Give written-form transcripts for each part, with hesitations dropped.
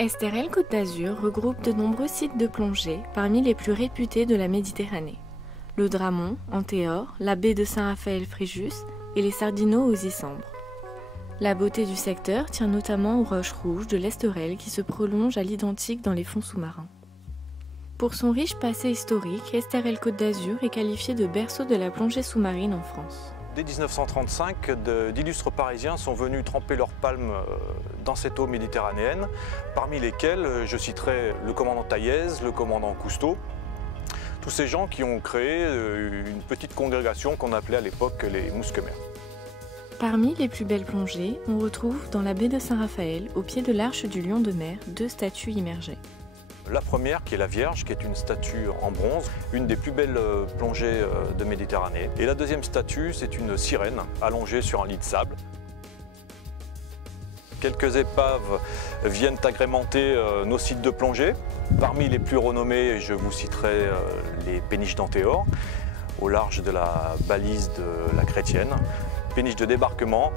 Esterel Côte d'Azur regroupe de nombreux sites de plongée parmi les plus réputés de la Méditerranée. Le Dramont, Antéor, la baie de Saint-Raphaël-Fréjus et les Sardinots aux Issambres. La beauté du secteur tient notamment aux roches rouges de l'Esterel qui se prolongent à l'identique dans les fonds sous-marins. Pour son riche passé historique, Esterel Côte d'Azur est qualifié de berceau de la plongée sous-marine en France. Dès 1935, d'illustres Parisiens sont venus tremper leurs palmes dans cette eau méditerranéenne, parmi lesquels je citerai le commandant Taillez, le commandant Cousteau, tous ces gens qui ont créé une petite congrégation qu'on appelait à l'époque les Mousquemers. Parmi les plus belles plongées, on retrouve dans la baie de Saint-Raphaël, au pied de l'Arche du Lion de Mer, deux statues immergées. La première qui est la Vierge, qui est une statue en bronze, une des plus belles plongées de Méditerranée. Et la deuxième statue, c'est une sirène allongée sur un lit de sable. Quelques épaves viennent agrémenter nos sites de plongée. Parmi les plus renommés, je vous citerai les péniches d'Antéor, au large de la balise de la Chrétienne. Péniche de débarquement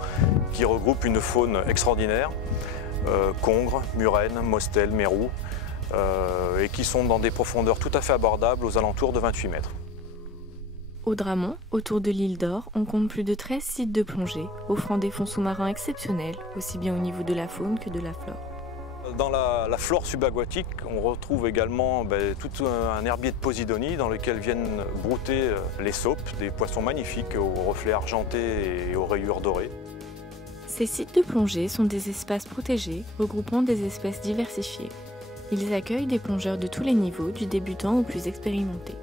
qui regroupe une faune extraordinaire, congres, murènes, mostelles, mérous, et qui sont dans des profondeurs tout à fait abordables aux alentours de 28 mètres. Au Dramont, autour de l'île d'Or, on compte plus de 13 sites de plongée, offrant des fonds sous-marins exceptionnels, aussi bien au niveau de la faune que de la flore. Dans la flore subaquatique, on retrouve également tout un herbier de Posidonie dans lequel viennent brouter les saupes, des poissons magnifiques aux reflets argentés et aux rayures dorées. Ces sites de plongée sont des espaces protégés, regroupant des espèces diversifiées. Ils accueillent des plongeurs de tous les niveaux, du débutant au plus expérimenté.